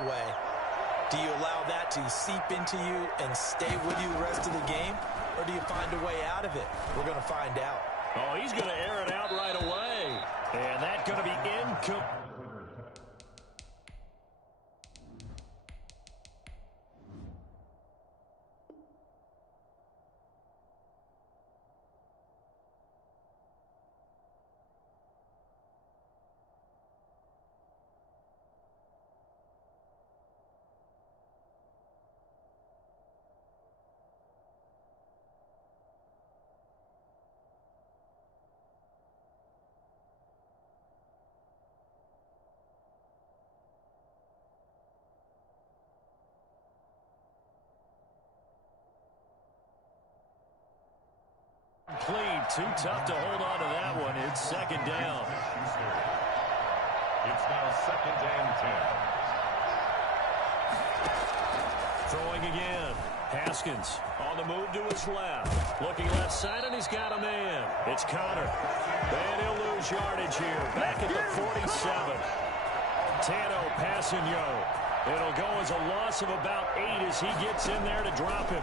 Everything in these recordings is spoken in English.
way. Do you allow that to seep into you and stay with you the rest of the game, or do you find a way out of it? We're going to find out. Oh, he's going to air it out right away. And that's going to be incomplete. Too tough to hold on to that one. It's second down. It's now second and 10. Throwing again. Haskins on the move to his left. Looking left side, and he's got a man. It's Connor. And he'll lose yardage here. Back at the 47. Tano passing yo. It'll go as a loss of about 8 as he gets in there to drop him.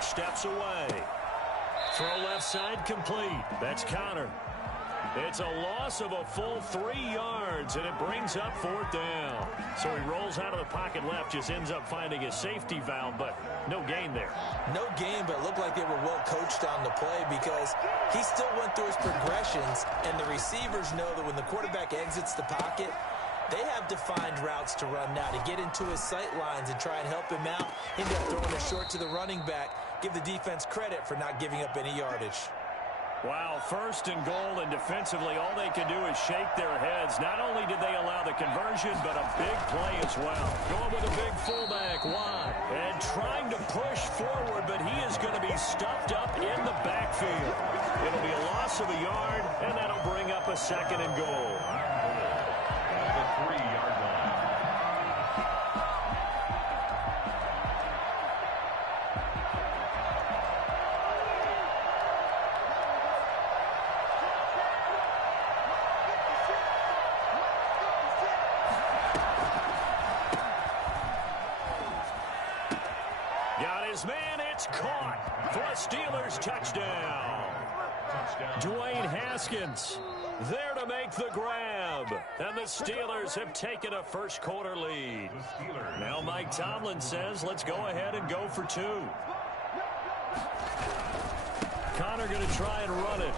Steps away. Throw left side complete. That's Connor. It's a loss of a full 3 yards, and it brings up 4th down. So he rolls out of the pocket left, just ends up finding a safety valve, but no gain there. No gain, but it looked like they were well coached on the play because he still went through his progressions, and the receivers know that when the quarterback exits the pocket, they have defined routes to run now to get into his sight lines and try and help him out. End up throwing it short to the running back. Give the defense credit for not giving up any yardage. Wow, 1st and goal, and defensively all they can do is shake their heads. Not only did they allow the conversion, but a big play as well. Going with a big fullback wide and trying to push forward, but he is going to be stuffed up in the backfield. It'll be a loss of a yard, and that'll bring up a 2nd and goal. The 3-yard line. Got his man, it's caught for a Steelers touchdown. Dwayne Haskins there to make the grab. And the Steelers have taken a first-quarter lead. Now Mike Tomlin says, let's go ahead and go for 2. Connor going to try and run it.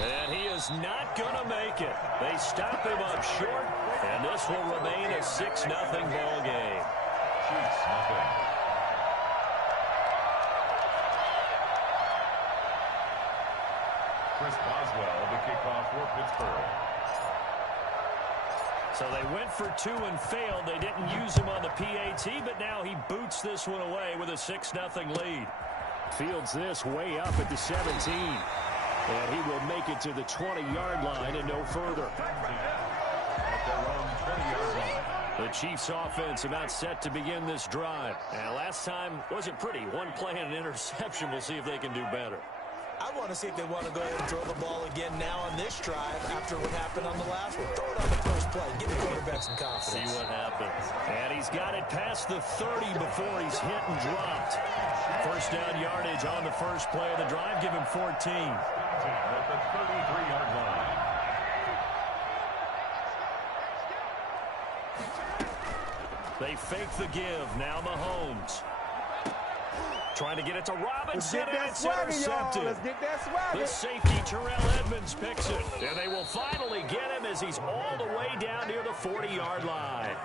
And he is not going to make it. They stop him up short, and this will remain a 6-0 ball game. Chris Boswell, the kickoff for Pittsburgh. So they went for 2 and failed. They didn't use him on the PAT, but now he boots this one away with a 6-0 lead. Fields this way up at the 17. And he will make it to the 20-yard line and no further. At their own 20-yard line. The Chiefs offense about set to begin this drive. And last time wasn't pretty. One play and an interception. We'll see if they can do better. I want to see if they want to go ahead and throw the ball again now on this drive after what happened on the last one. Throw it on the first play. Give the quarterback some confidence. See what happens. And he's got it past the 30 before he's hit and dropped. First down yardage on the first play of the drive. Give him 14. At the 33-yard line. They fake the give. Now Mahomes. Trying to get it to Robinson, and it's intercepted. Let's get that swagger. The safety, Terrell Edmonds, picks it. And they will finally get him as he's all the way down near the 40-yard line.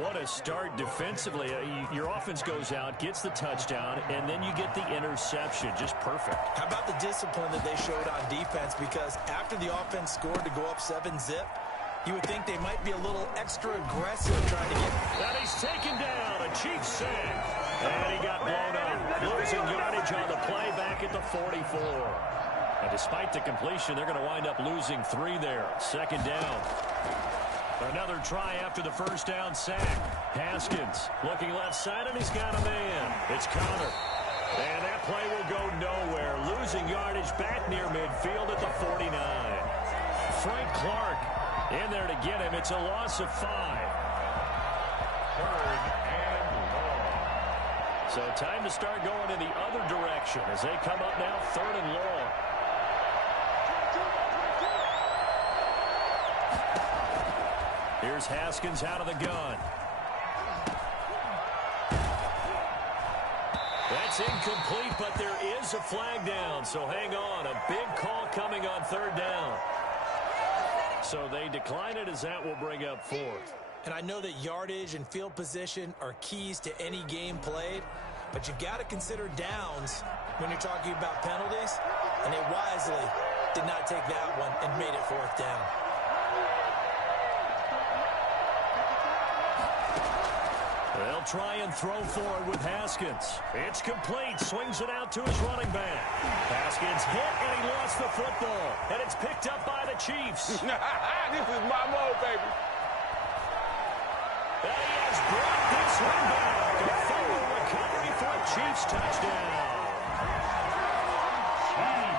What a start defensively. Your offense goes out, gets the touchdown, and then you get the interception. Just perfect. How about the discipline that they showed on defense? Because after the offense scored to go up 7-zip, you would think they might be a little extra aggressive trying to get... And he's taken down, a Chiefs sack. And he got blown up. Losing yardage on the play back at the 44. And despite the completion, they're going to wind up losing 3 there. Second down. Another try after the first down sack. Haskins looking left side, and he's got a man. It's Connor. And that play will go nowhere. Losing yardage back near midfield at the 49. Frank Clark in there to get him. It's a loss of 5. So time to start going in the other direction as they come up now 3rd and long. Here's Haskins out of the gun. That's incomplete, but there is a flag down. So hang on. A big call coming on 3rd down. So they decline it as that will bring up 4th. And I know that yardage and field position are keys to any game played, but you've got to consider downs when you're talking about penalties, and they wisely did not take that one and made it 4th down. They'll try and throw forward with Haskins. It's complete. Swings it out to his running back. Haskins hit, and he lost the football. And it's picked up by the Chiefs. This is my mode, baby. And he has brought this one back. A fumble recovery for a Chiefs touchdown.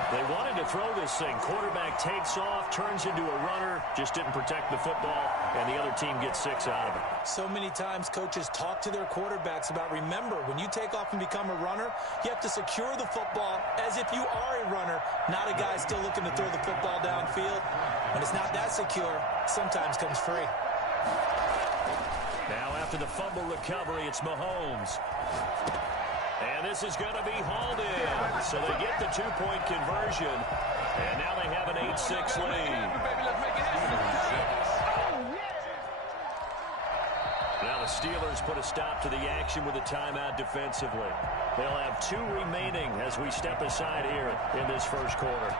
They wanted to throw this thing. Quarterback takes off, turns into a runner, just didn't protect the football, and the other team gets 6 out of it. So many times coaches talk to their quarterbacks about, remember, when you take off and become a runner, you have to secure the football as if you are a runner, not a guy still looking to throw the football downfield. When it's not that secure, sometimes comes free. Now after the fumble recovery, it's Mahomes. And this is going to be hauled in. So they get the 2-point conversion. And now they have an 8-6 lead. Now the Steelers put a stop to the action with a timeout defensively. They'll have 2 remaining as we step aside here in this first quarter.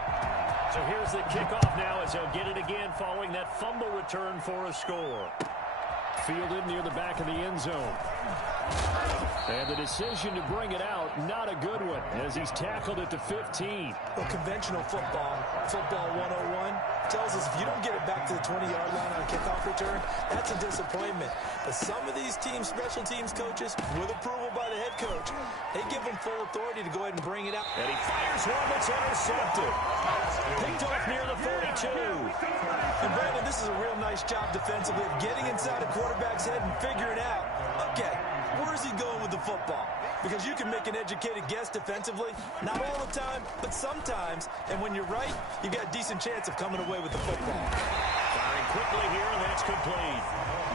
So here's the kickoff now as they'll get it again following that fumble return for a score. Fielded near the back of the end zone. And the decision to bring it out, not a good one, as he's tackled at the 15. Well, conventional football 101, tells us if you don't get it back to the 20-yard line on a kickoff return, that's a disappointment. But some of these teams, special teams coaches, with approval by the head coach, they give them full authority to go ahead and bring it out. And he fires one that's intercepted. Picked off near the 42. And Brandon, this is a real nice job defensively of getting inside a quarterback's head and figuring out, okay, where's he going with the football? Because you can make an educated guess defensively, not all the time, but sometimes. And when you're right, you've got a decent chance of coming away with the football. Firing quickly here, and that's complete.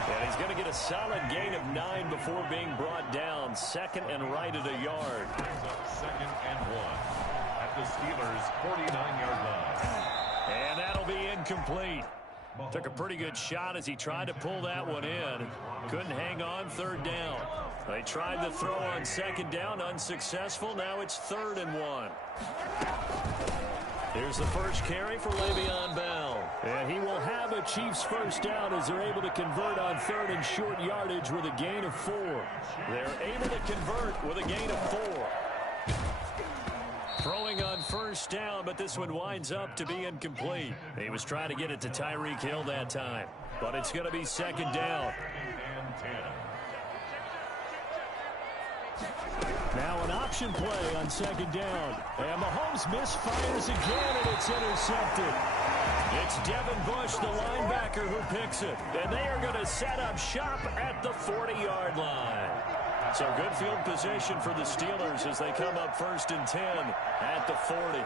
And he's going to get a solid gain of 9 before being brought down. 2nd and right at a yard. 2nd and 1 at the Steelers' 49-yard line. And that'll be incomplete. Took a pretty good shot as he tried to pull that one in. Couldn't hang on 3rd down. They tried the throw on 2nd down, unsuccessful. Now it's 3rd and 1. Here's the first carry for Le'Veon Bell. And he will have a Chiefs first down as they're able to convert on 3rd and short yardage with a gain of 4. They're able to convert with a gain of 4. Throwing on first down, but this one winds up to be incomplete. He was trying to get it to Tyreek Hill that time, but it's going to be 2nd down. Now an option play on 2nd down. And Mahomes misfires again, and it's intercepted. It's Devin Bush, the linebacker, who picks it. And they are going to set up shop at the 40-yard line. So good field position for the Steelers as they come up 1st and 10 at the 40.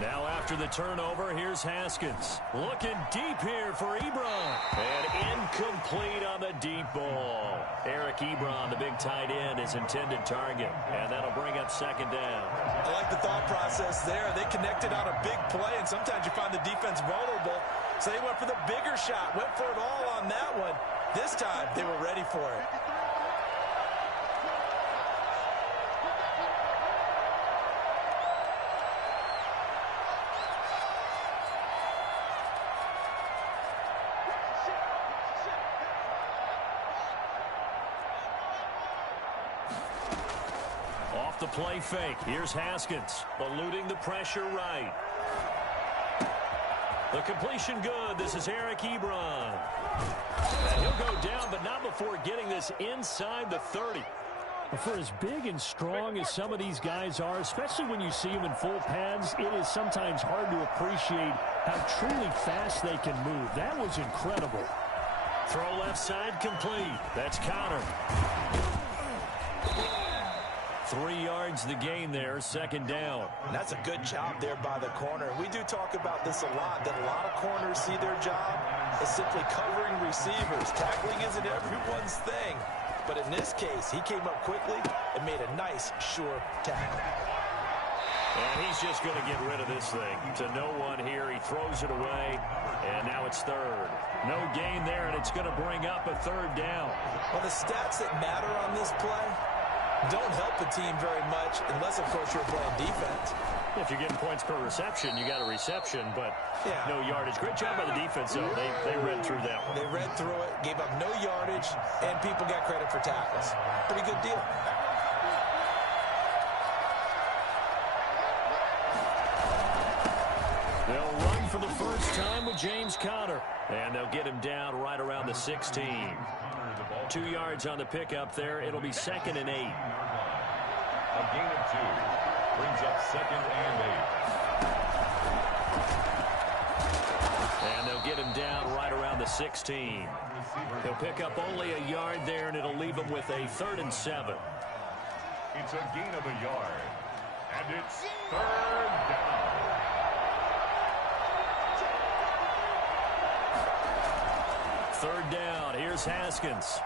Now after the turnover, here's Haskins. Looking deep here for Ebron. And incomplete on the deep ball. Eric Ebron, the big tight end, is intended target. And that'll bring up 2nd down. I like the thought process there. They connected on a big play, and sometimes you find the defense vulnerable. So they went for the bigger shot, went for it all on that one. This time, they were ready for it. Off the play fake. Here's Haskins, eluding the pressure right. The completion good. This is Eric Ebron. And he'll go down, but not before getting this inside the 30. For as big and strong as some of these guys are, especially when you see them in full pads, it is sometimes hard to appreciate how truly fast they can move. That was incredible. Throw left side complete. That's Connor. 3 yards the gain there, second down. And that's a good job there by the corner. We do talk about this a lot, that a lot of corners see their job as simply covering receivers. Tackling isn't everyone's thing. But in this case, he came up quickly and made a nice, sure tackle. And he's just going to get rid of this thing. To no one here. He throws it away, and now it's third. No gain there, and it's going to bring up a third down. Well, the stats that matter on this play don't help the team very much unless, of course, you're playing defense. If you're getting points per reception, you got a reception, but yeah, no yardage. Great job by the defense, though. They read through that one. They read through it, gave up no yardage, and people got credit for tackles. Pretty good deal. They'll run for the first time with James Conner, and they'll get him down right around the 16. 2 yards on the pickup there. It'll be 2nd and 8. A gain of 2 brings up 2nd and 8. And they'll get him down right around the 16. He'll pick up only a yard there, and it'll leave him with a 3rd and 7. It's a gain of a yard, and it's 3rd down. Third down. Here's Haskins.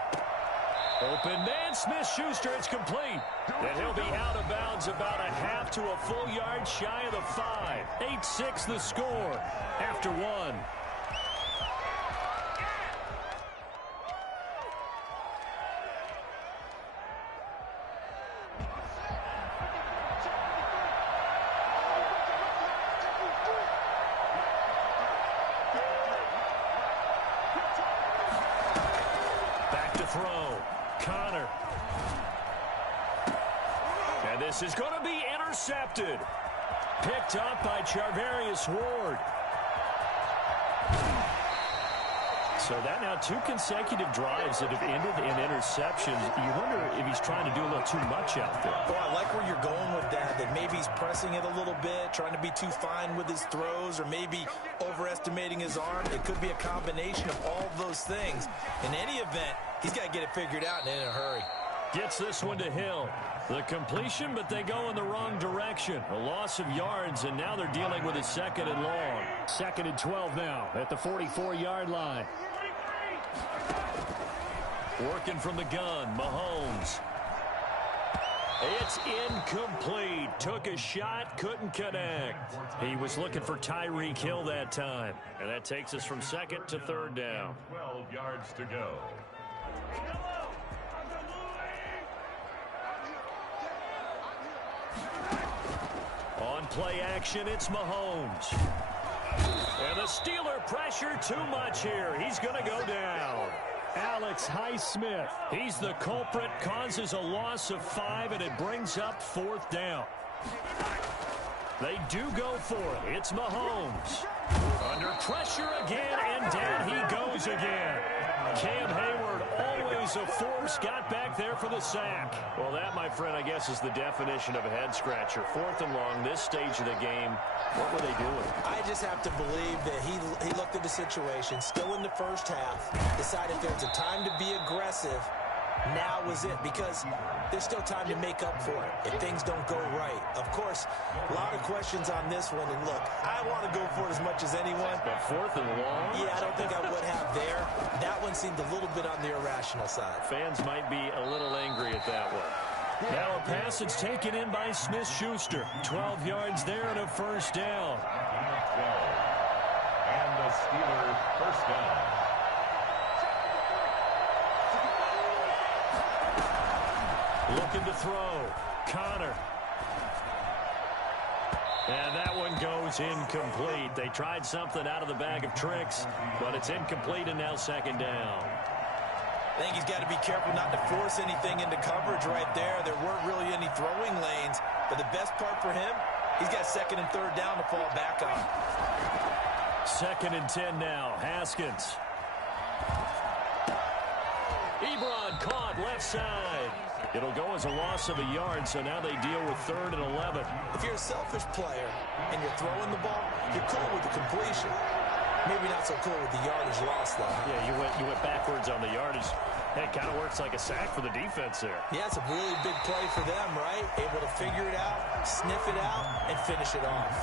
Open man, Smith-Schuster. It's complete. And he'll be out of bounds about a half to a full yard shy of the 5. 8-6 the score after 1. Throw. Connor. And this is going to be intercepted. Picked up by Charvarius Ward. So that now 2 consecutive drives that have ended in interceptions. You wonder if he's trying to do a little too much out there. Well, I like where you're going with that maybe he's pressing it a little bit, trying to be too fine with his throws, or maybe overestimating his arm. It could be a combination of all those things. In any event, he's got to get it figured out and in a hurry. Gets this one to Hill. The completion, but they go in the wrong direction. A loss of yards, and now they're dealing with a 2nd and long. 2nd and 12 now at the 44-yard line. Working from the gun, Mahomes. It's incomplete. Took a shot, couldn't connect. He was looking for Tyreek Hill that time. And that takes us from 2nd to 3rd down. 12 yards to go. On play action, it's Mahomes. And the Steeler pressure too much here. He's going to go down. Alex Highsmith. He's the culprit, causes a loss of 5, and it brings up 4th down. They do go for it. It's Mahomes. Under pressure again, and down he goes again. Cam Hayward, always a force, got back there for the sack. Well, that, my friend, I guess is the definition of a head-scratcher. 4th and long, this stage of the game. What were they doing? I just have to believe that he looked at the situation, still in the first half, decided there's a time to be aggressive. Now was it, because there's still time to make up for it if things don't go right. Of course, a lot of questions on this one, and look, I want to go for it as much as anyone. But 4th and long? Yeah, I don't think I would have there. That one seemed a little bit on the irrational side. Fans might be a little angry at that one. Now a pass that's taken in by Smith-Schuster. 12 yards there and a 1st down. And the Steelers 1st down. Looking to throw. Connor. And that one goes incomplete. They tried something out of the bag of tricks, but it's incomplete and now 2nd down. I think he's got to be careful not to force anything into coverage right there. There weren't really any throwing best part for him, he's got second and third down to fall back on. 2nd and 10 now. Haskins. Ebron caught left side. It'll go as a loss of a yard, so now they deal with 3rd and 11. If you're a selfish player and you're throwing the ball, you're cool with the completion. Maybe not so cool with the yardage loss, though. Yeah, you went backwards on the yardage. Hey, it kind of works like a sack for the defense there. Yeah, it's a really big play for them, right? Able to figure it out, sniff it out, and finish it off.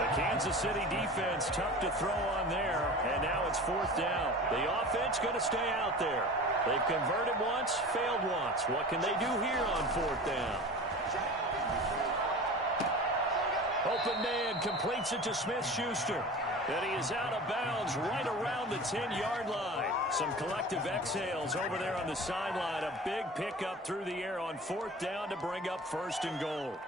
The Kansas City defense tough to throw on there, and now it's 4th down. The offense going to stay out there. They've converted once, failed once. What can they do here on 4th down? Open man completes it to Smith-Schuster. And he is out of bounds right around the 10-yard line. Some collective exhales over there on the sideline. A big pickup through the air on 4th down to bring up 1st and goal.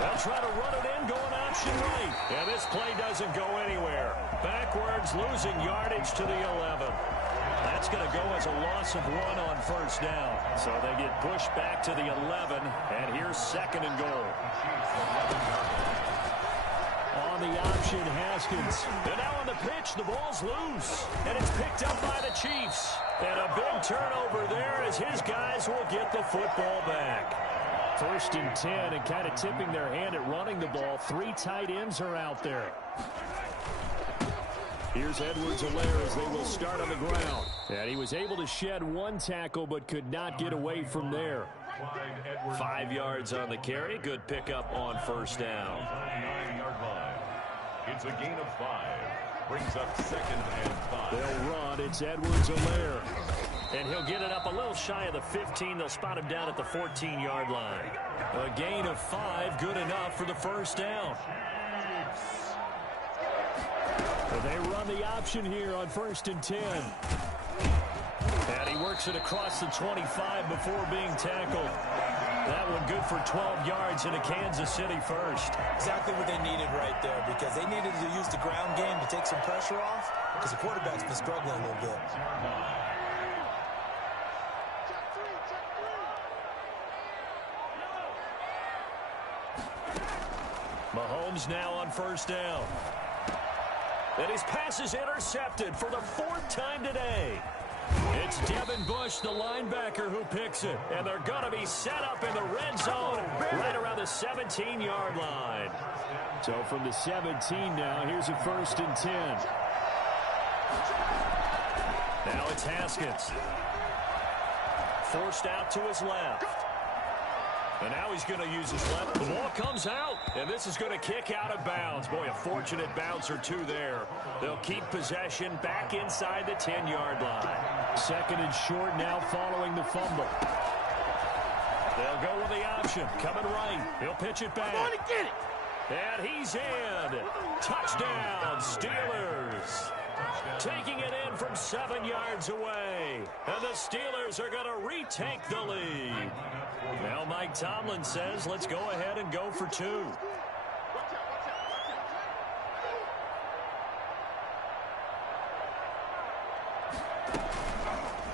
They'll try to run it in, going option right. And this play doesn't go anywhere. Backwards, losing yardage to the 11. That's going to go as a loss of 1 on 1st down. So they get pushed back to the 11, and here's 2nd and goal. On the option, Haskins. And now on the pitch, the ball's loose. And it's picked up by the Chiefs. And a big turnover there as his guys will get the football back. 1st and 10, and kind of tipping their hand at running the ball. 3 tight ends are out there. Here's Edwards-Helaire as they will start on the ground. And he was able to shed 1 tackle but could not get away from there. 5 yards on the carry. Good pickup on 1st down. 9-yard line. It's a gain of 5. Brings up 2nd and 5. They'll run. It's Edwards-Helaire. And he'll get it up a little shy of the 15. They'll spot him down at the 14-yard line. A gain of 5, good enough for the 1st down. They run the option here on 1st and 10. And he works it across the 25 before being tackled. That one good for 12 yards in a Kansas City first. Exactly what they needed right there, because they needed to use the ground game to take some pressure off, because the quarterback's been struggling a little bit. Mahomes now on 1st down. And his pass is intercepted for the 4th time today. It's Devin Bush, the linebacker, who picks it. And they're going to be set up in the red zone right around the 17-yard line. So from the 17 now, here's a 1st and 10. Now it's Haskins. Forced out to his left. And now he's going to use his left. The ball comes out, and this is going to kick out of bounds. Boy, a fortunate bounce or two there. They'll keep possession back inside the 10-yard line. 2nd and short now following the fumble. They'll go with the option. Coming right. He'll pitch it back. Come on and get it. And he's in. Touchdown, Steelers. Taking it in from 7 yards away. And the Steelers are going to retake the lead. Now Mike Tomlin says, let's go ahead and go for 2.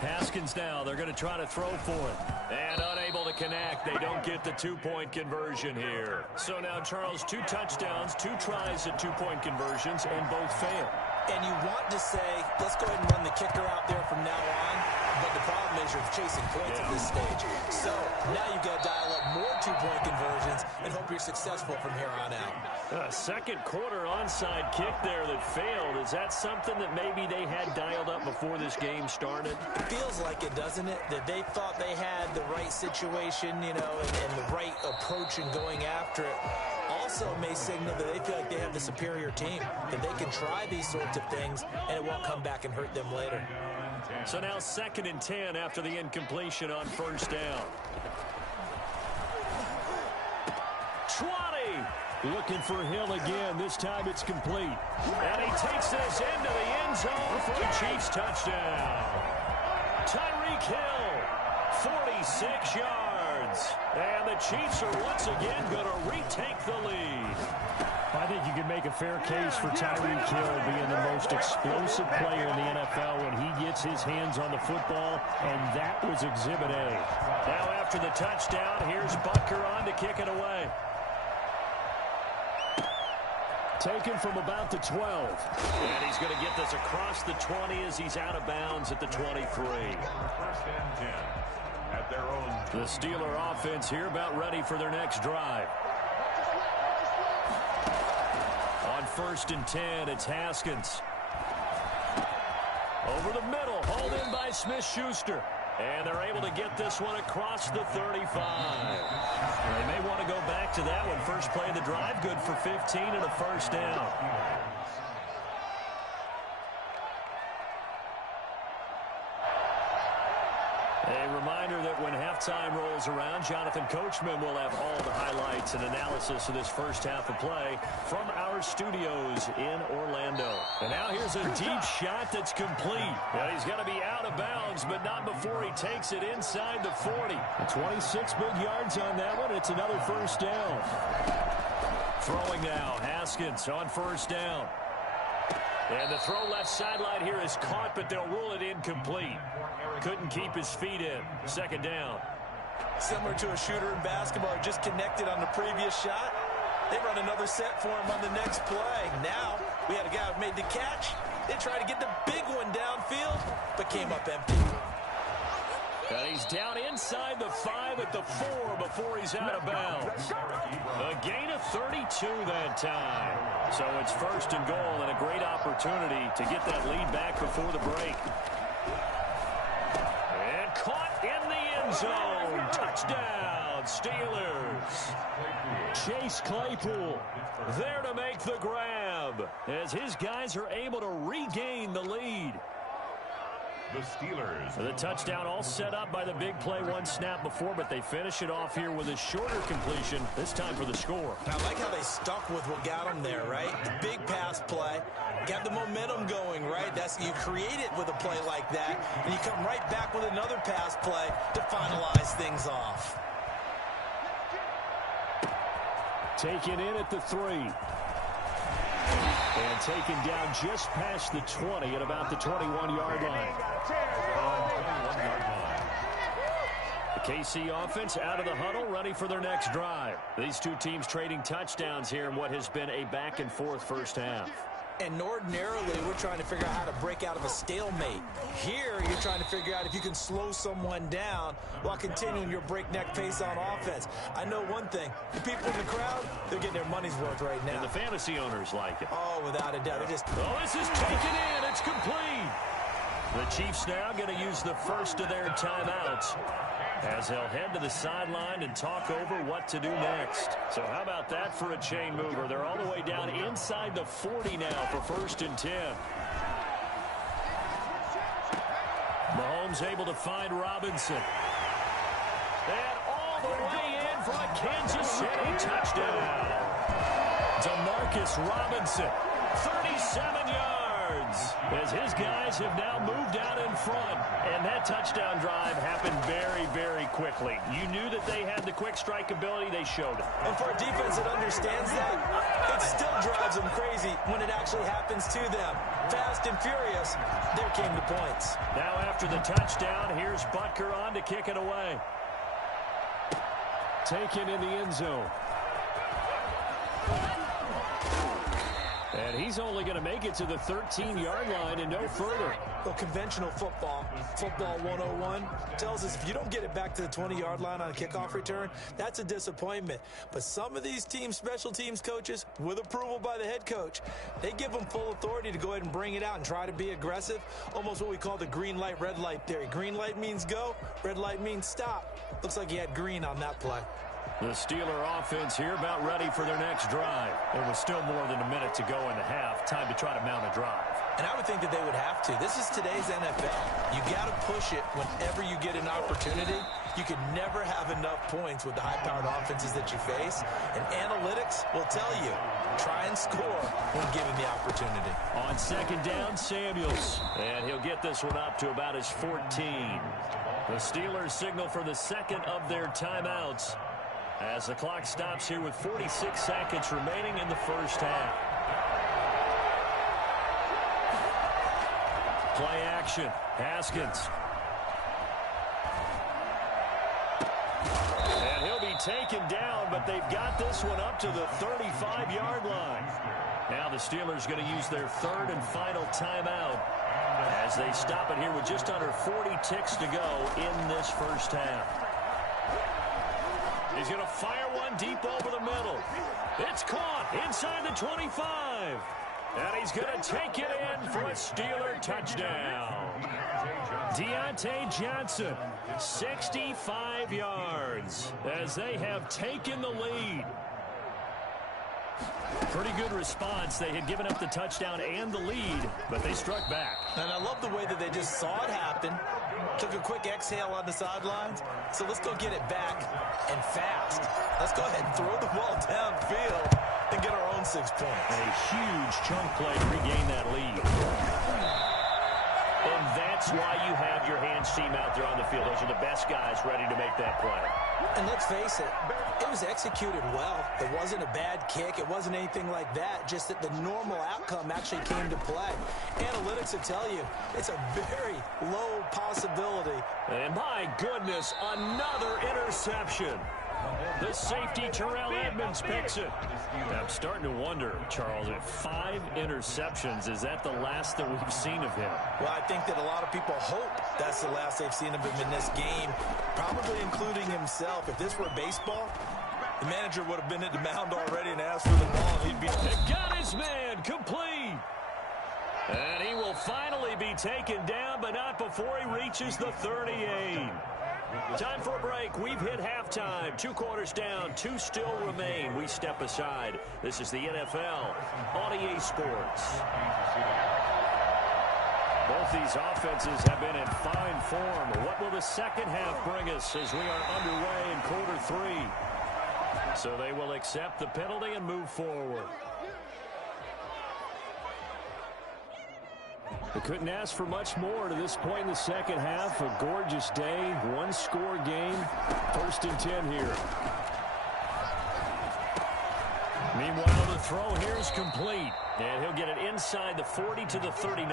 Haskins now, they're going to try to throw for it. And unable to connect. They don't get the 2-point conversion here. So now, Charles, 2 touchdowns, 2 tries at 2-point conversions, and both fail. And you want to say, let's go ahead and run the kicker out there from now on. But the problem is you're chasing points at this stage. So now you've got to dial up more 2-point conversions and hope you're successful from here on out. Second quarter onside kick there that failed. Is that something that maybe they had dialed up before this game started? It feels like it, doesn't it? That they thought they had the right situation, you know, and the right approach in going after it. Also may signal that they feel like they have the superior team, that they can try these sorts of things and it won't come back and hurt them later. So now 2nd and 10 after the incompletion on 1st down. 20. Looking for Hill again. This time it's complete. And he takes this into the end zone for a Chiefs touchdown. Tyreek Hill, 46 yards. yards. And the Chiefs are once again going to retake the lead. I think you can make a fair case for Tyreek Hill being the most explosive player in the NFL when he gets his hands on the football, and that was Exhibit A. Now after the touchdown, here's Butker on to kick it away. Taken from about the 12. And he's going to get this across the 20 as he's out of bounds at the 23. First and 10 at their own. The Steeler offense here about ready for their next drive. On 1st and 10, it's Haskins. Over the middle, hauled in by Smith-Schuster. And they're able to get this one across the 35. They may want to go back to that one. First play of the drive, good for 15 and a first down. A reminder that when halftime rolls around, Jonathan Coachman will have all the highlights and analysis of this first half of play from our studios in Orlando. And now here's a deep shot that's complete. Well, he's got to be out of bounds, but not before he takes it inside the 40. 26 big yards on that one. It's another first down. Throwing now, Haskins on 1st down. And the throw left sideline here is caught, but they'll rule it incomplete. Couldn't keep his feet in. 2nd down. Similar to a shooter in basketball, just connected on the previous shot. They run another set for him on the next play. Now, we had a guy who made the catch. They tried to get the big one downfield, but came up empty. And he's down inside the 5 at the 4 before he's out of bounds. A gain of 32 that time. So it's 1st and goal and a great opportunity to get that lead back before the break. And caught in the end zone. Touchdown, Steelers. Chase Claypool there to make the grab as his guys are able to regain the lead. The Steelers. The touchdown all set up by the big play one snap before, but they finish it off here with a shorter completion, this time for the score. I like how they stuck with what got them there, right? The big pass play, got the momentum going, right? You create it with a play like that, and you come right back with another pass play to finalize things off. Taken in at the 3. And taken down just past the 20 at about the 21-yard line. The KC offense out of the huddle, ready for their next drive. These two teams trading touchdowns here in what has been a back-and-forth first half. And ordinarily, we're trying to figure out how to break out of a stalemate. Here, you're trying to figure out if you can slow someone down while continuing your breakneck pace on offense. I know one thing. The people in the crowd, they're getting their money's worth right now. And the fantasy owners like it. Oh, without a doubt. Oh, this is taken in. It's complete. The Chiefs now going to use the first of their timeouts as they'll head to the sideline and talk over what to do next. So how about that for a chain mover? They're all the way down inside the 40 now for 1st and 10. Mahomes able to find Robinson. And all the way in for a Kansas City touchdown. Demarcus Robinson, 37 yards. As his guys have now moved out in front. And that touchdown drive happened very, very quickly. You knew that they had the quick strike ability. They showed it. And for a defense that understands that, it still drives them crazy when it actually happens to them. Fast and furious, there came the points. Now after the touchdown, here's Butker on to kick it away. Taken in the end zone. And he's only going to make it to the 13-yard line and no further. Well, conventional football 101, tells us if you don't get it back to the 20-yard line on a kickoff return, that's a disappointment. But some of these teams, special teams coaches, with approval by the head coach, they give them full authority to go ahead and bring it out and try to be aggressive, almost what we call the green light, red light theory. Green light means go, red light means stop. Looks like he had green on that play. The Steeler offense here about ready for their next drive. There was still more than a minute to go in the half. Time to try to mount a drive. And I would think that they would have to. This is today's NFL. You got to push it whenever you get an opportunity. You can never have enough points with the high-powered offenses that you face. And analytics will tell you, try and score when given the opportunity. On second down, Samuels. And he'll get this one up to about his 14. The Steelers signal for the second of their timeouts as the clock stops here with 46 seconds remaining in the first half. Play action. Haskins. And he'll be taken down, but they've got this one up to the 35-yard line. Now the Steelers going to use their third and final timeout as they stop it here with just under 40 ticks to go in this first half. He's going to fire one deep over the middle. It's caught inside the 25. And he's going to take it in for a Steeler touchdown. Deontay Johnson, 65 yards as they have taken the lead. Pretty good response. They had given up the touchdown and the lead, but they struck back. And I love the way that they just saw it happen, took a quick exhale on the sidelines. So let's go get it back and fast. Let's go ahead and throw the ball downfield and get our own 6 points. And a huge chunk play to regain that lead. And that's why you have your hands team out there on the field. Those are the best guys ready to make that play. And let's face it, it was executed well. It wasn't a bad kick. It wasn't anything like that. Just that the normal outcome actually came to play. Analytics will tell you it's a very low possibility. And my goodness, another interception. The safety, Terrell Edmonds, picks it. I'm starting to wonder, Charles, if 5 interceptions, is that the last that we've seen of him? Well, I think that a lot of people hope that's the last they've seen of him in this game, probably including himself. If this were baseball, the manager would have been at the mound already and asked for the ball. He'd be... It got his man, complete. And he will finally be taken down, but not before he reaches the 38. Time for a break. We've hit halftime. 2 quarters down. 2 still remain. We step aside. This is the NFL on EA Sports. Both these offenses have been in fine form. What will the second half bring us as we are underway in quarter 3? So they will accept the penalty and move forward. They couldn't ask for much more to this point in the second half. A gorgeous day, 1-score game, 1st and 10 here. Meanwhile, the throw here is complete. And he'll get it inside the 40 to the 39.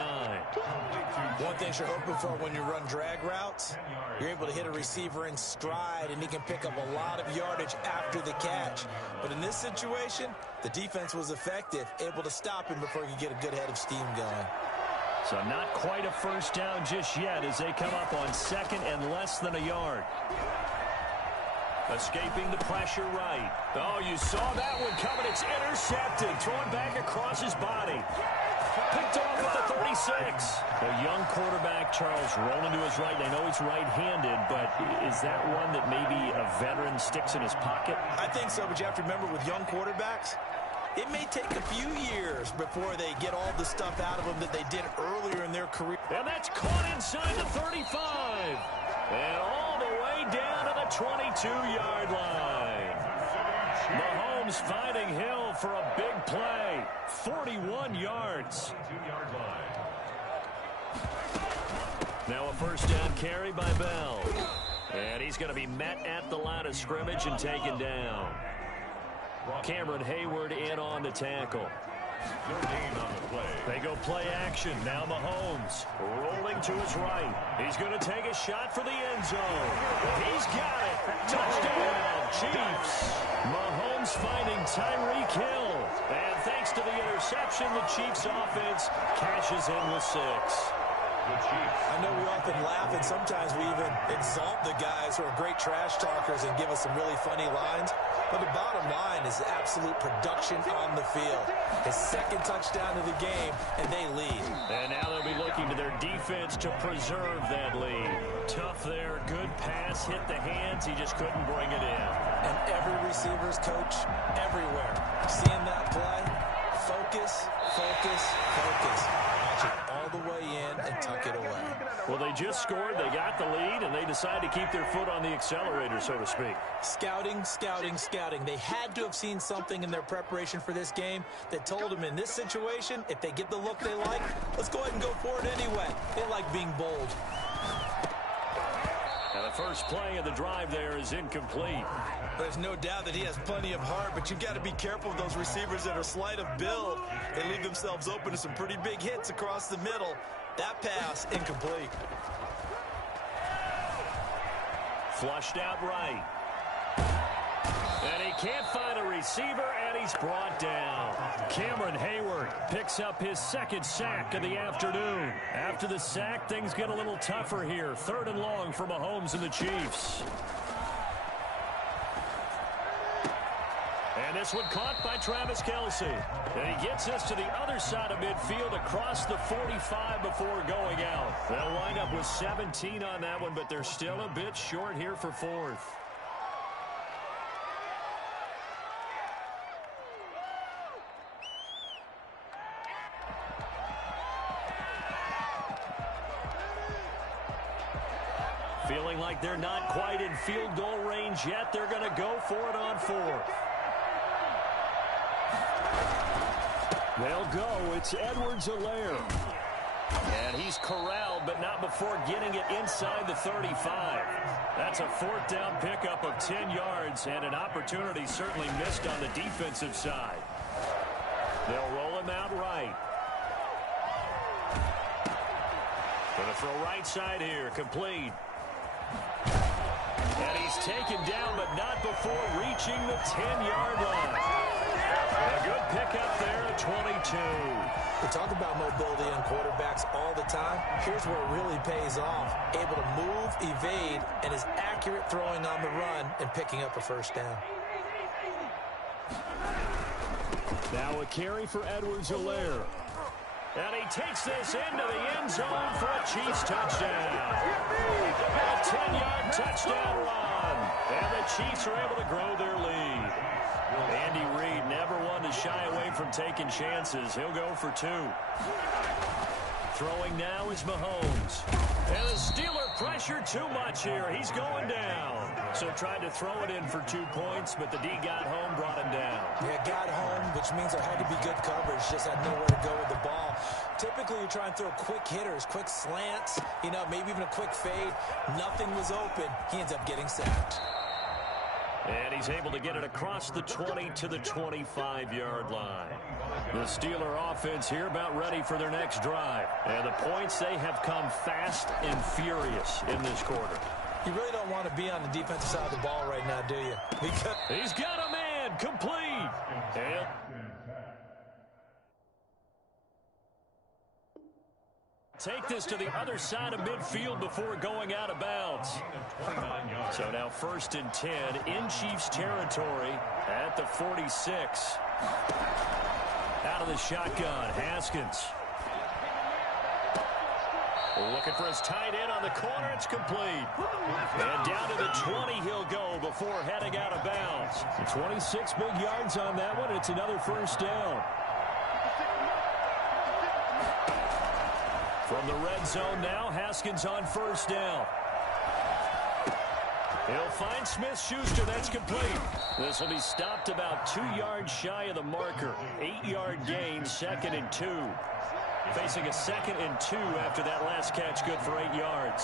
One thing you're hoping for when you run drag routes, you're able to hit a receiver in stride, and he can pick up a lot of yardage after the catch. But in this situation, the defense was effective, able to stop him before he could get a good head of steam going. So not quite a first down just yet as they come up on second and less than a yard. Escaping the pressure right. Oh, you saw that one coming. It's intercepted. Thrown back across his body. Picked off at the 36. A young quarterback, Charles, rolling to his right. They know he's right-handed, but is that one that maybe a veteran sticks in his pocket? I think so, but you have to remember with young quarterbacks, it may take a few years before they get all the stuff out of them that they did earlier in their career. And that's caught inside the 35. And all the way down to the 22-yard line. Mahomes fighting Hill for a big play. 41 yards. Now a first down carry by Bell. And he's going to be met at the line of scrimmage and taken down. Cameron Hayward in on the tackle. They go play action. Now Mahomes rolling to his right. He's going to take a shot for the end zone. He's got it. Touchdown, Chiefs. Mahomes finding Tyreek Hill. And thanks to the interception, the Chiefs offense cashes in with 6. I know we often laugh, and sometimes we even exalt the guys who are great trash talkers and give us some really funny lines. But the bottom line is absolute production on the field. His second touchdown of the game, and they lead. And now they'll be looking to their defense to preserve that lead. Tough there. Good pass. Hit the hands. He just couldn't bring it in. And every receiver's coach everywhere seeing that play. Focus, focus, focus. Watch it all the way in and tuck it away. Well, they just scored, they got the lead, and they decide to keep their foot on the accelerator, so to speak. Scouting, scouting, scouting. They had to have seen something in their preparation for this game that told them in this situation, if they get the look they like, let's go ahead and go for it anyway. They like being bold. And the first play of the drive there is incomplete. There's no doubt that he has plenty of heart, but you've got to be careful of those receivers that are slight of build. They leave themselves open to some pretty big hits across the middle. That pass, incomplete. Flushed out right. And he can't find a receiver, and he's brought down. Cameron Hayward picks up his second sack of the afternoon. After the sack, things get a little tougher here. 3rd and long for Mahomes and the Chiefs. And this one caught by Travis Kelce. And he gets us to the other side of midfield across the 45 before going out. They'll wind up with 17 on that one, but they're still a bit short here for 4th. Feeling like they're not quite in field goal range yet. They're going to go for it on 4th. They'll go. It's Edwards-Helaire. And he's corralled, but not before getting it inside the 35. That's a 4th down pickup of 10 yards, and an opportunity certainly missed on the defensive side. They'll roll him out right. Going to throw right side here, complete. And he's taken down, but not before reaching the 10-yard line. A good pickup there at 22. We talk about mobility on quarterbacks all the time. Here's where it really pays off. Able to move, evade, and is accurate throwing on the run and picking up a 1st down. Now a carry for Edwards-Helaire. And he takes this into the end zone for a Chiefs touchdown. A 10-yard touchdown run. And the Chiefs are able to grow their lead. Andy Reid never one to shy away from taking chances. He'll go for 2. Throwing now is Mahomes. And the Steeler pressure too much here. He's going down. So tried to throw it in for 2 points, but the D got home, brought him down. Yeah, got home, which means there had to be good coverage. Just had nowhere to go with the ball. Typically, you try and throw quick hitters, quick slants, maybe even a quick fade. Nothing was open. He ends up getting sacked. And he's able to get it across the 20 to the 25-yard line. The Steeler offense here about ready for their next drive. And the points, they have come fast and furious in this quarter. You really don't want to be on the defensive side of the ball right now, do you? Because he's got a man complete. And take this to the other side of midfield before going out of bounds. So now 1st and 10 in Chiefs territory at the 46. Out of the shotgun, Haskins. Looking for his tight end on the corner. It's complete. And down to the 20 he'll go before heading out of bounds. 26 big yards on that one. It's another 1st down. From the red zone now, Haskins on 1st down. He'll find Smith-Schuster. That's complete. This will be stopped about 2 yards shy of the marker. 8-yard gain, 2nd and 2. Facing a 2nd and 2 after that last catch, good for 8 yards.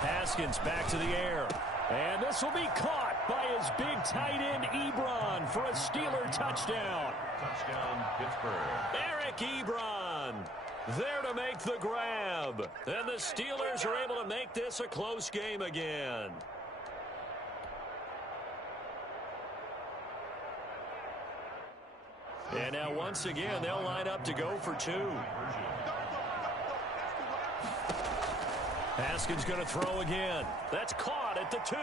Haskins back to the air. And this will be caught by his big tight end, Ebron, for a Steeler touchdown. Touchdown, Pittsburgh. Eric Ebron there to make the grab. And the Steelers are able to make this a close game again. And now once again, they'll line up to go for 2. Haskins going to throw again. That's caught at the 2.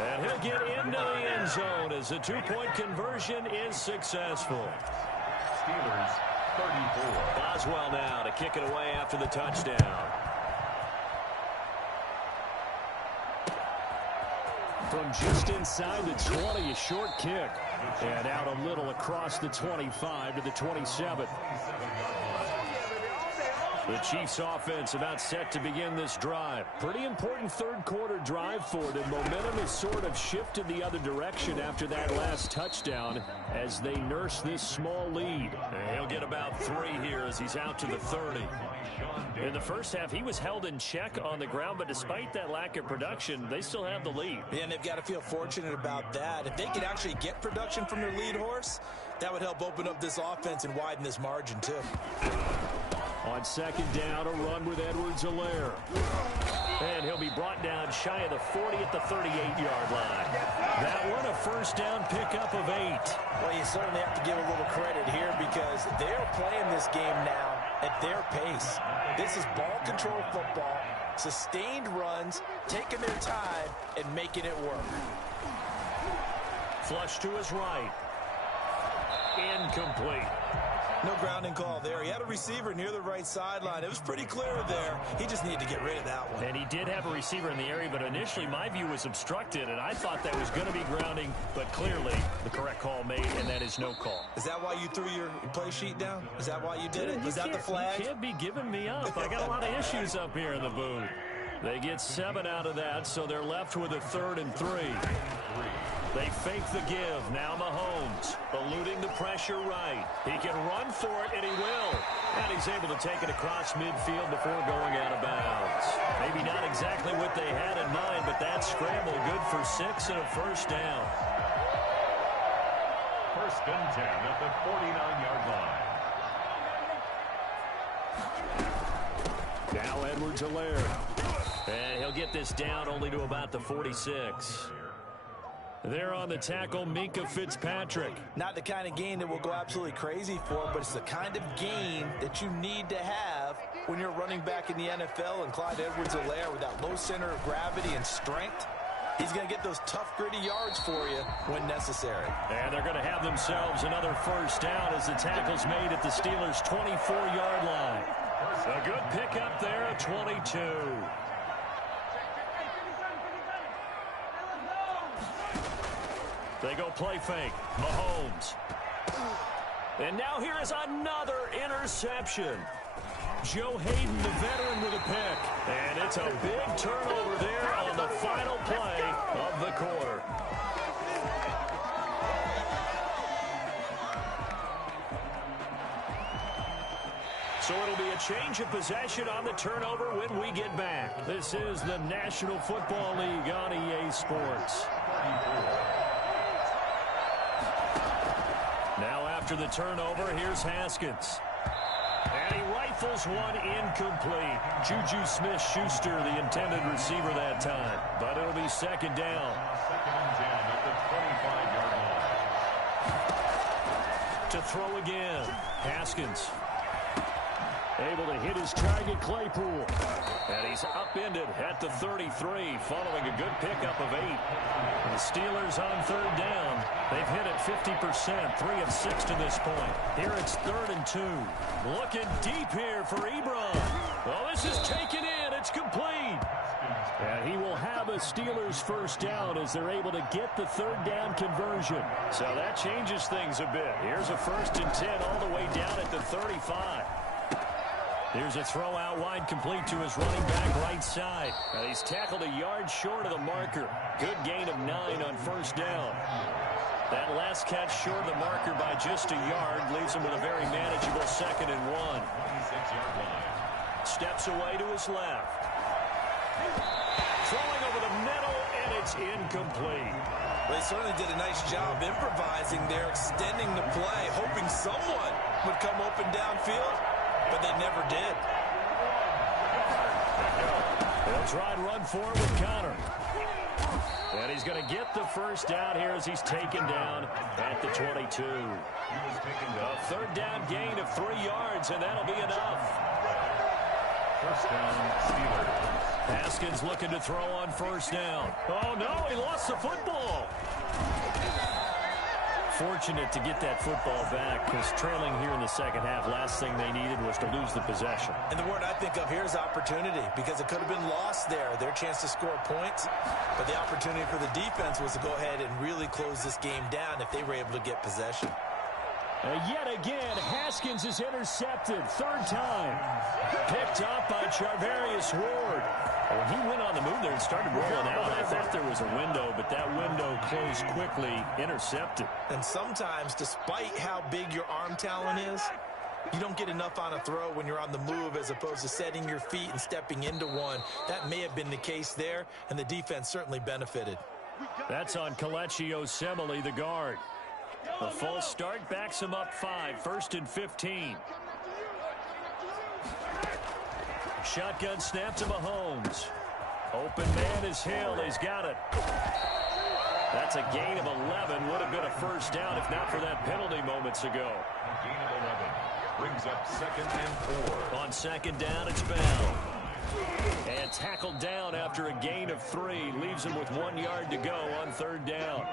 And he'll get into the end zone as the 2-point conversion is successful. Steelers 34. Boswell now to kick it away after the touchdown. From just inside the 20, a short kick. And out a little across the 25 to the 27. The Chiefs offense about set to begin this drive. Pretty important third quarter drive for them. Momentum has sort of shifted the other direction after that last touchdown as they nurse this small lead. And he'll get about 3 here as he's out to the 30. In the first half, he was held in check on the ground, but despite that lack of production, they still have the lead. Yeah, and they've got to feel fortunate about that. If they could actually get production from their lead horse, that would help open up this offense and widen this margin, too. On second down, a run with Edwards-Helaire. And he'll be brought down shy of the 40 at the 38-yard line. That one, a first down pickup of 8. Well, you certainly have to give a little credit here because they're playing this game now at their pace. This is ball control football, sustained runs, taking their time, and making it work. Flush to his right. Incomplete. No grounding call there. He had a receiver near the right sideline. It was pretty clear there. He just needed to get rid of that one. And he did have a receiver in the area, but initially my view was obstructed, and I thought that was going to be grounding, but clearly the correct call made, and that is no call. Is that why you threw your play sheet down? Is that why you did it? Was that the flag? You can't be giving me up. I got a lot of issues up here in the booth. They get 7 out of that, so they're left with a 3rd and 3. They fake the give. Now Mahomes eluding the pressure right. He can run for it, and he will. And he's able to take it across midfield before going out of bounds. Maybe not exactly what they had in mind, but that scramble good for 6 and a first down. First and 10 at the 49-yard line. Now Edwards-Helaire. And he'll get this down only to about the 46. There on the tackle, Minkah Fitzpatrick. Not the kind of game that we'll go absolutely crazy for, but it's the kind of game that you need to have when you're running back in the NFL. And Clyde Edwards-Helaire, with that low center of gravity and strength, he's going to get those tough, gritty yards for you when necessary. And they're going to have themselves another first down as the tackle's made at the Steelers' 24-yard line. A good pickup there at 22. They go play fake. Mahomes. And now here is another interception. Joe Hayden, the veteran, with a pick. And it's a big turnover there on the final play of the quarter. So it'll be a change of possession on the turnover when we get back. This is the National Football League on EA Sports. Now after the turnover, here's Haskins. And he rifles one incomplete. Juju Smith-Schuster, the intended receiver that time. But it'll be second down. Second and 10 at the 25-yard line. To throw again. Haskins. Able to hit his target, Claypool. And he's upended at the 33, following a good pickup of 8. The Steelers on third down. They've hit it 50%, 3 of 6 to this point. Here it's 3rd and 2. Looking deep here for Ebron. Well, this is taken in. It's complete. And he will have a Steelers first down as they're able to get the third down conversion. So that changes things a bit. Here's a 1st and 10 all the way down at the 35. Here's a throw out wide, complete to his running back right side. And he's tackled a yard short of the marker. Good gain of 9 on first down. That last catch short of the marker by just a yard leaves him with a very manageable 2nd and 1. 26-yard line. Steps away to his left. Throwing over the middle, and it's incomplete. Well, they certainly did a nice job improvising there, extending the play, hoping someone would come open downfield. But they never did. They'll try and run for it with Connor. And he's going to get the first down here as he's taken down at the 22. A third down gain of 3 yards, and that'll be enough. First down, Steelers. Haskins looking to throw on first down. Oh, no, he lost the football. Fortunate to get that football back because trailing here in the second half, last thing they needed was to lose the possession. And the word I think of here is opportunity because it could have been lost there, their chance to score points. But the opportunity for the defense was to go ahead and really close this game down if they were able to get possession. Yet again, Haskins is intercepted. 3rd time. picked up by Charvarius Ward. When he went on the move there and started rolling out, I thought there was a window, but that window closed quickly, intercepted. And sometimes, despite how big your arm talent is, you don't get enough on a throw when you're on the move as opposed to setting your feet and stepping into one. That may have been the case there, and the defense certainly benefited. That's on Kelechi Osemele, the guard. A false start backs him up 5, 1st and 15. Shotgun snap to Mahomes. Open man is Hill. He's got it. That's a gain of 11. Would have been a first down if not for that penalty moments ago. Gain of 11 brings up 2nd and 4. On 2nd down, it's Bell. And tackled down after a gain of 3. Leaves him with 1 yard to go on 3rd down.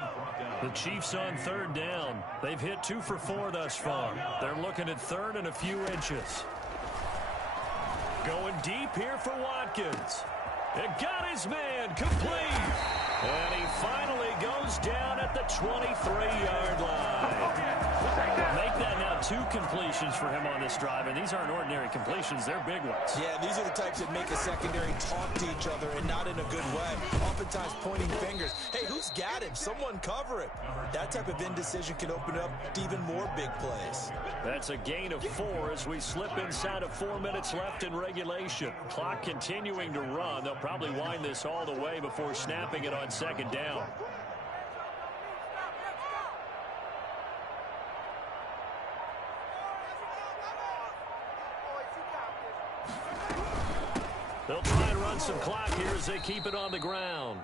The Chiefs on 3rd down. They've hit 2 for 4 thus far. They're looking at 3rd and a few inches. Going deep here for Watkins. It got his man complete. And he finally goes down at the 23-yard line. Make that now 2 completions for him on this drive, and these aren't ordinary completions. They're big ones. Yeah, these are the types that make a secondary talk to each other and not in a good way. Oftentimes pointing fingers. Hey, who's got him? Someone cover it. That type of indecision can open up to even more big plays. That's a gain of 4 as we slip inside of 4 minutes left in regulation. Clock continuing to run. They'll probably wind this all the way before snapping it on 2nd down. They'll try and run some clock here as they keep it on the ground.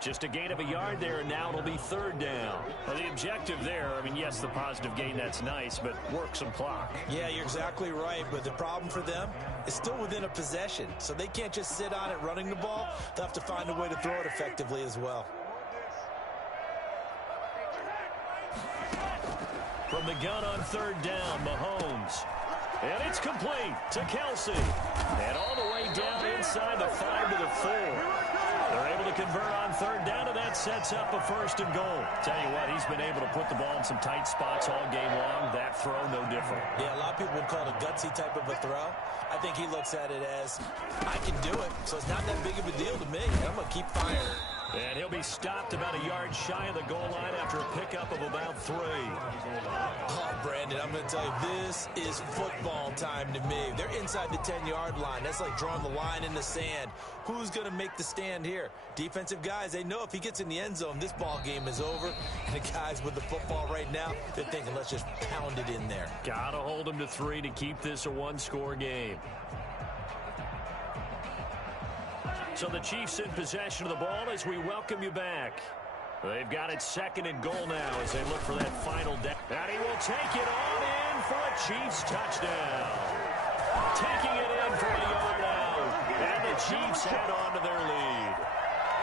Just a gain of a yard there, and now it'll be 3rd down. Well, the objective there, I mean, yes, the positive gain, that's nice, but work some clock. Yeah, you're exactly right, but the problem for them is still within a possession, so they can't just sit on it running the ball. They'll have to find a way to throw it effectively as well. From the gun on 3rd down, Mahomes. And it's complete to Kelsey. And all the way down inside the 5 to the 4. They're able to convert on 3rd down, and that sets up a 1st and goal. Tell you what, he's been able to put the ball in some tight spots all game long. That throw, no different. Yeah, a lot of people would call it a gutsy type of a throw. I think he looks at it as, I can do it, so it's not that big of a deal to me. I'm going to keep firing. And he'll be stopped about a yard shy of the goal line after a pickup of about 3. Oh, Brandon, I'm going to tell you, this is football time to me. They're inside the 10-yard line. That's like drawing the line in the sand. Who's going to make the stand here? Defensive guys, they know if he gets in the end zone, this ball game is over. And the guys with the football right now, they're thinking, let's just pound it in there. Got to hold him to 3 to keep this a 1-score game. So the Chiefs in possession of the ball as we welcome you back. They've got it 2nd and goal now as they look for that final down. And he will take it on in for a Chiefs touchdown. Taking it in for a yard out. And the Chiefs add on to their lead.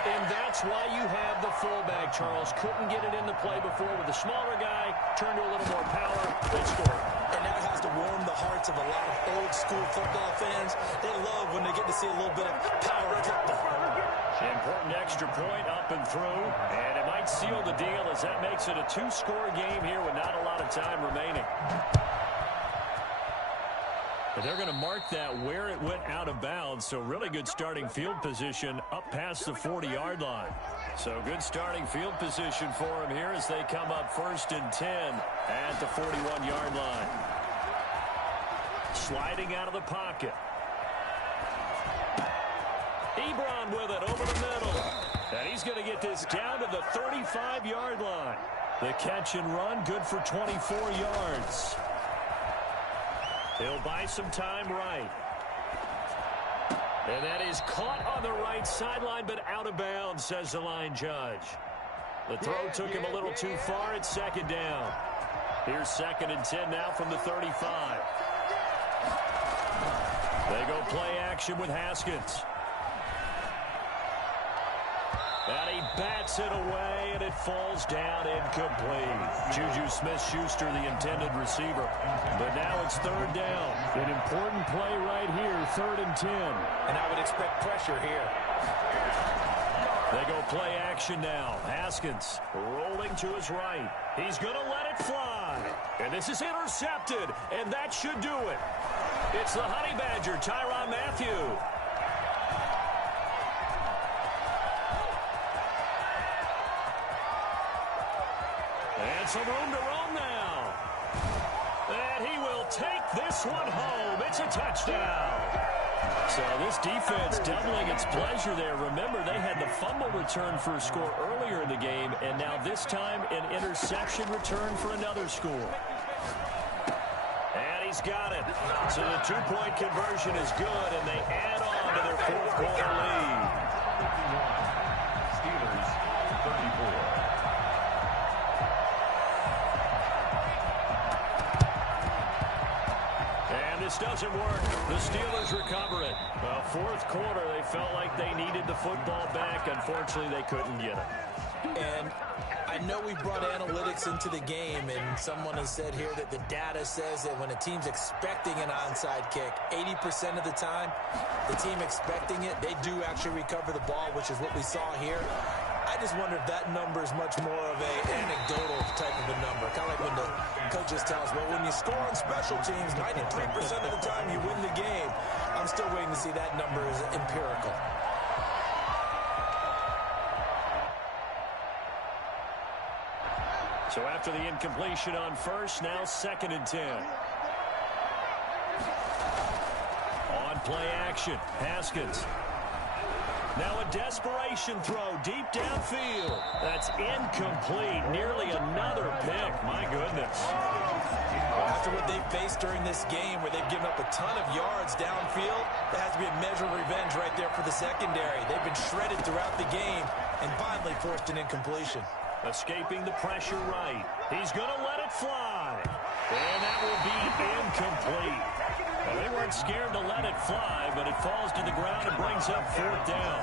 And that's why you have the fullback, Charles. Couldn't get it in the play before with the smaller guy. Turned to a little more power. They scored. And that has to warm the hearts of a lot of old-school football fans. They love when they get to see a little bit of power football. Important extra point up and through. And it might seal the deal as that makes it a 2-score game here with not a lot of time remaining. But they're going to mark that where it went out of bounds. So really good starting field position up past the 40-yard line. So good starting field position for them here as they come up 1st and 10 at the 41-yard line. Sliding out of the pocket. Ebron with it over the middle. And he's going to get this down to the 35-yard line. The catch and run good for 24 yards. He'll buy some time right. And that is caught on the right sideline, but out of bounds, says the line judge. The throw took him a little too far at 2nd down. Here's 2nd and 10 now from the 35. They go play action with Haskins. And he bats it away, and it falls down incomplete. Juju Smith-Schuster, the intended receiver. But now it's 3rd down. An important play right here, 3rd and 10. And I would expect pressure here. They go play action now. Haskins rolling to his right. He's going to let it fly. And this is intercepted, and that should do it. It's the Honey Badger, Tyrann Mathieu. And some room to roam now. And he will take this one home. It's a touchdown. So this defense doubling its pleasure there. Remember, they had the fumble return for a score earlier in the game, and now this time an interception return for another score. And he's got it. So the two-point conversion is good, and they add on to their fourth quarter lead. 51. Steelers 34. This doesn't work. The Steelers recover it. Well, fourth quarter, they felt like they needed the football back. Unfortunately, they couldn't get it. And I know we brought analytics into the game, and someone has said here that the data says that when a team's expecting an onside kick, 80% of the time, the team expecting it, they do actually recover the ball, which is what we saw here. I just wonder if that number is much more of an anecdotal type of a number. Kind of like when the coaches tell us, well, when you score on special teams, 93% of the time you win the game. I'm still waiting to see that number is empirical. So after the incompletion on first, now 2nd and 10. On play action, Haskins. Now a desperation throw deep downfield. That's incomplete. Nearly another pick. My goodness. After what they've faced during this game where they've given up a ton of yards downfield, that has to be a measure of revenge right there for the secondary. They've been shredded throughout the game and finally forced an incompletion. Escaping the pressure right. He's going to let it fly. And that will be incomplete. Well, they weren't scared to let it fly, but it falls to the ground and brings up 4th down.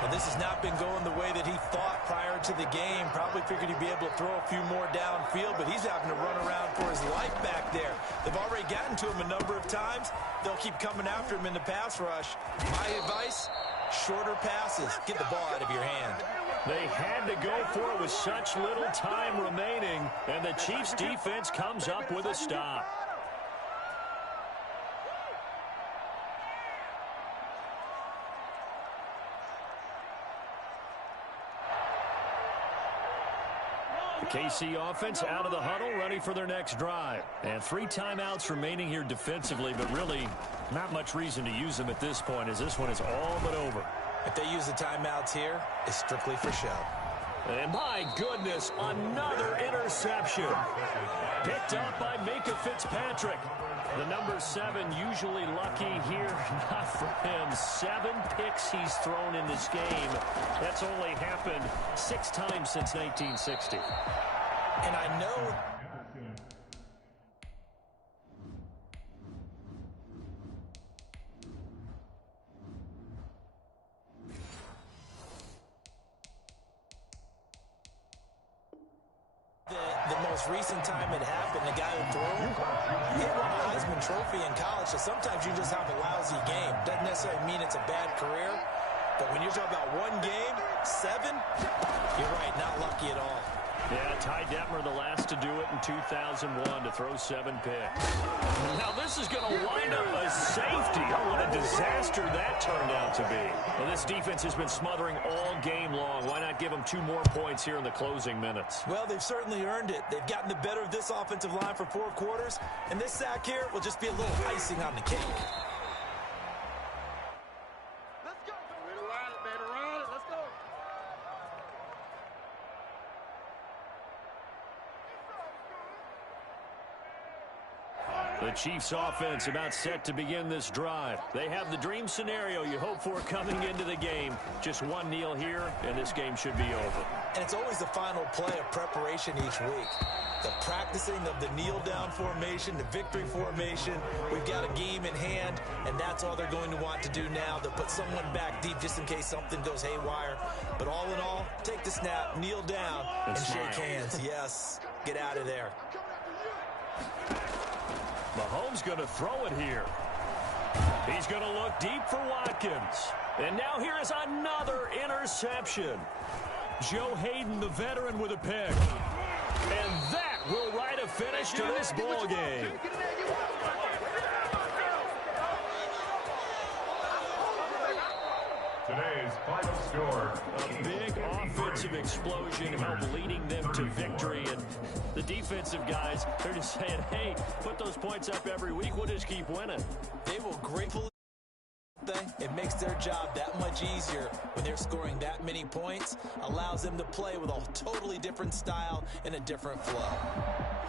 Well, this has not been going the way that he thought prior to the game. Probably figured he'd be able to throw a few more downfield, but he's having to run around for his life back there. They've already gotten to him a number of times. They'll keep coming after him in the pass rush. My advice, shorter passes. Get the ball out of your hand. They had to go for it with such little time remaining, and the Chiefs' defense comes up with a stop. The KC offense out of the huddle, ready for their next drive. And 3 timeouts remaining here defensively, but really not much reason to use them at this point, as this one is all but over. If they use the timeouts here, it's strictly for show. And my goodness, another interception. Picked up by Minkah Fitzpatrick. The number 7 usually lucky here. Not for him. 7 picks he's thrown in this game. That's only happened 6 times since 1960. And I know the most recent time it happened, the guy who threw, he won a Heisman Trophy in college, so sometimes you just have a lousy game. Doesn't necessarily mean it's a bad career, but when you're talking about one game, 7, you're right, not lucky at all. Yeah, Ty Detmer, the last to do it in 2001 to throw 7 picks. Now this is going to wind up a safety. Oh, what a disaster that turned out to be. Well, this defense has been smothering all game long. Why not give them 2 more points here in the closing minutes? Well, they've certainly earned it. They've gotten the better of this offensive line for 4 quarters, and this sack here will just be a little icing on the cake. The Chiefs offense about set to begin this drive. They have the dream scenario you hope for coming into the game. Just 1 kneel here, and this game should be over. And it's always the final play of preparation each week. The practicing of the kneel-down formation, the victory formation. We've got a game in hand, and that's all they're going to want to do now. They'll put someone back deep just in case something goes haywire. But all in all, take the snap, kneel down, and shake hands. Yes, get out of there. Mahomes going to throw it here. He's going to look deep for Watkins. And now here is another interception. Joe Hayden, the veteran, with a pick. And that will write a finish to this ball game. offensive explosion help leading them to victory. And the defensive guys, they're just saying, hey, put those points up every week. We'll just keep winning. They will gratefully. It makes their job that much easier when they're scoring that many points, allows them to play with a totally different style and a different flow.